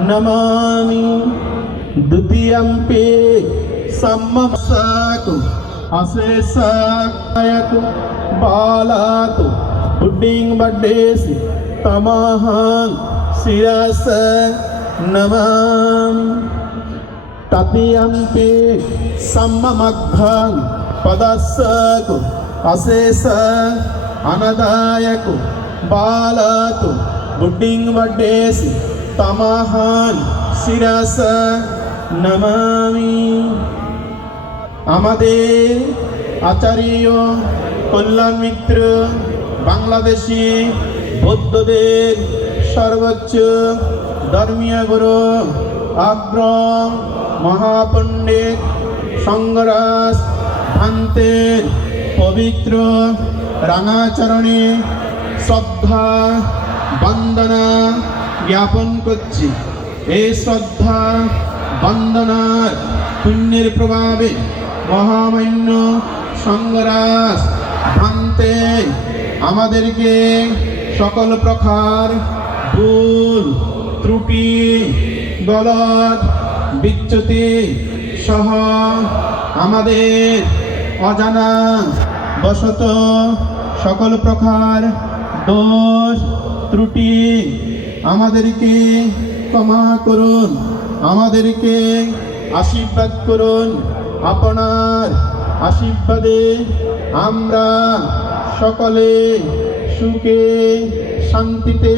नमामि द्वितीयम्पि सम्मसाकु अशेषायतु बालातु बुड्डिंग बड्डेसि तमहं शिरस नमामि तृतीयम्पि सम्मग्घं पदस्सकु अशेष अनदायकु बालातु बुड्डिंग बड्डेसि तमहं शिरस नमामि আমাদের আচার্য কল্যাণ মিত্র বাংলাদেশি বৌদ্ধদের সর্বোচ্চ ধর্মীয় গুরু অগ্রম মহাপণ্ডিত সঙ্গরাজ ভান্তের পবিত্র রাঙাচরণে শ্রদ্ধা বন্দনা জ্ঞাপন করছি। এই শ্রদ্ধা বন্দনার পুণ্যের প্রভাবে মহামান্য সঙ্গরাজ ভান্তে আমাদেরকে সকল প্রকার ভুল ত্রুটি গলদ বিচ্যুতি সহ আমাদের অজানা বশত সকল প্রকার দোষ ত্রুটি আমাদেরকে ক্ষমা করুন, আমাদেরকে আশীর্বাদ করুন। আপনার আশীর্বাদে আমরা সকলে সুখে শান্তিতে